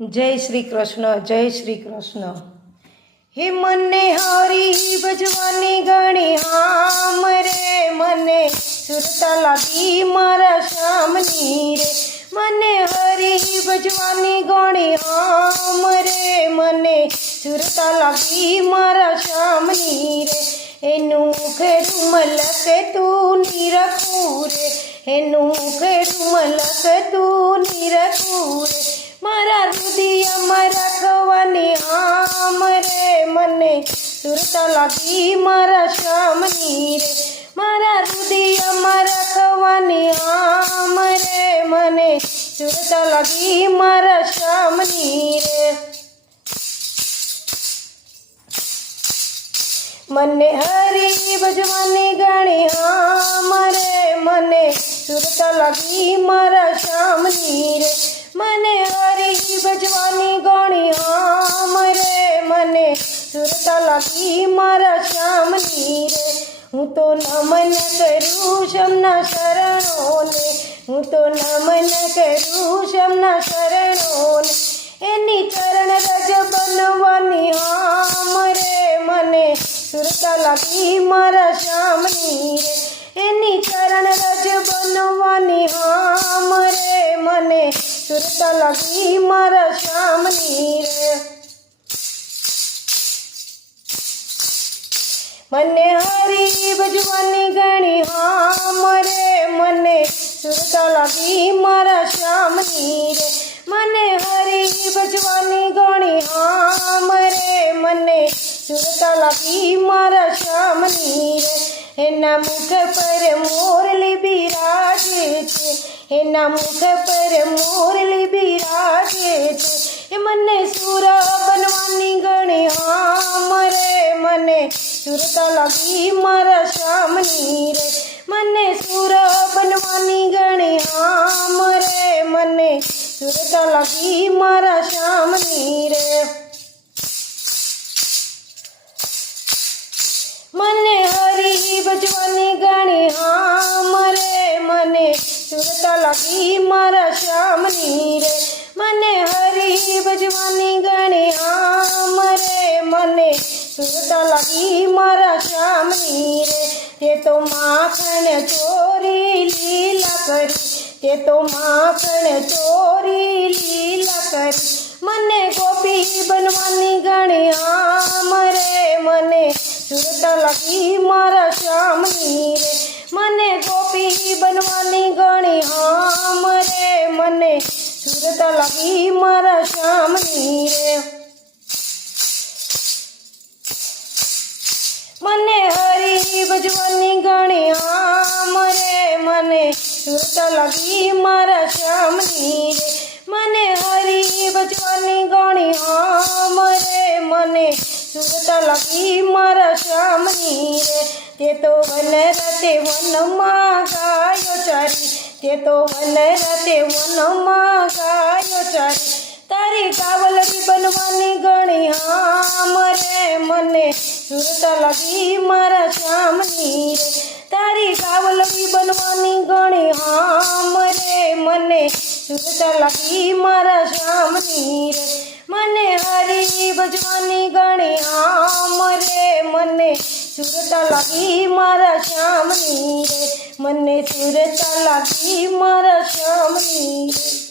जय श्री कृष्ण। जय श्री कृष्ण। हे मने हरी भजवानी गणी हाम रे, मने सुरता लागी मारा श्यामनी रे। मने हरी भजवानी गणी हाम रे, मने सुरता लागी मारा श्यामनी रे। एनु मुखेडू मलक तू निरखू रे, एनु मुखेडू मलक तू निरखू रे। मारा हृदयમાં રાખવાની આમ રે, મને સુરતા લાગી મારા શ્યામની રે। મારા હૃદયમાં રાખવાની આમ રે, મને સુરતા લાગી મારા શ્યામની રે। મને હરી ભજવાની ગણી આમ રે, મને સુરતા લાગી મારા શ્યામની રે। મને હરી ભજવાની ગણી હામ રે, મને સુરતા લાગી મારા શ્યામની રે। હું તો નમન કરું શમના શરણોને, હું તો નમન કરું શમના શરણોને। એની ચરણ રજ બનવાની હામ રે, મને સુરતા લાગી મારા શ્યામની રે। એની ચરણ રજ બનવાની હામ રે, મને સુરતા લાગી મારા શ્યામની રે। મને હરી ભજવાની ગણી હામ રે, મને સુરતા લાગી મારા શ્યામની રે। મને હરી ભજવાની ગણી હામ રે, મને સુરતા લાગી મારા શ્યામની રે। એના મુખ પર મોરલી બિરાજે છે, એના મુખ પર મોરલી બિરાજે છે। એ મને સુર બનવાની ગણી હામ રે, મને સુરતા લાગી મારા શ્યામની રે। મને સુર બનવાની ગણી હામ રે, મને સુરતા લાગી મારા શ્યામની રે। મને હરી ભજવાની ગણી હામ રે, મને સુરતા લાગી મારા શ્યામની રે। મને હરી ભજવાની ગણી હામ રે, મને સુરતા લાગી મારા શ્યામની રે। તે તો માખણ ચોરી લીલા કરી, તે તો માખણ ચોરી લીલા કરી। મને ગોપી બનવાની ગણી હામ રે, મને સુરતા લાગી મારા શ્યામની રે। મને ગોપી બનવાની ગણી હામ રે, મને સુરતા લાગી મારા શ્યામની રે। મને હરી ભજવાની ગણી હામ રે, મને સુરતા લાગી મારા શ્યામની રે। મને હરી ભજવાની ગણી હામ રે, મને સુરતા લાગી મારા શ્યામની રે। તે તો વન રતે વનમાં ગાયો ચારી, તે તો વન રતે વનમાં ગાયો ચારી। તારી કાવલડી બનવાની ગણી હામ રે, મને સુરતા લાગી મારા શ્યામની રે। તારી કાવલડી બનવાની ગણી હામ રે, મને સુરતા લાગી મારા શ્યામની રે। મને હરી ભજવાની ગણી હામ રે, મને સુરતા લાગી મારા શ્યામની રે। મને સુરતા લાગી મારા શ્યામની રે।